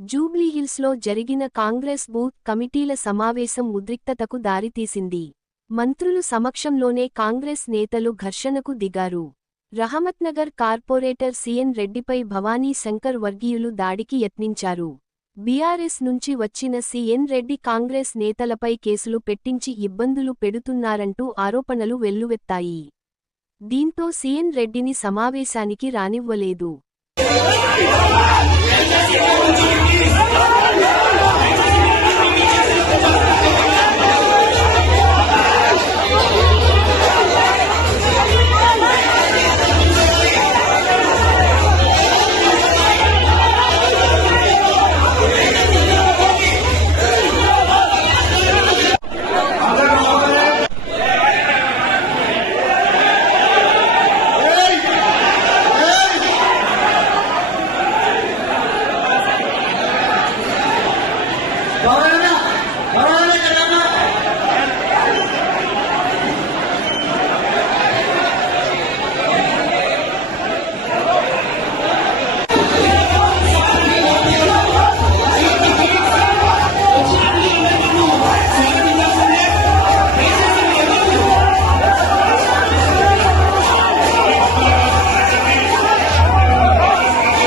జూబ్లీహిల్స్లో జరిగిన కాంగ్రెస్ బూత్ కమిటీల సమావేశం ఉద్రిక్తతకు దారితీసింది. మంత్రులు సమక్షంలోనే కాంగ్రెస్ నేతలు ఘర్షణకు దిగారు. రహమత్నగర్ కార్పొరేటర్ సిఎన్ రెడ్డిపై భవానీ శంకర్ వర్గీయులు దాడికి యత్నించారు. బీఆర్ఎస్ నుంచి వచ్చిన సిఎన్ రెడ్డి కాంగ్రెస్ నేతలపై కేసులు పెట్టించి ఇబ్బందులు పెడుతున్నారంటూ ఆరోపణలు వెల్లువెత్తాయి. దీంతో సిఎన్ రెడ్డిని సమావేశానికి రానివ్వలేదు. Go ahead.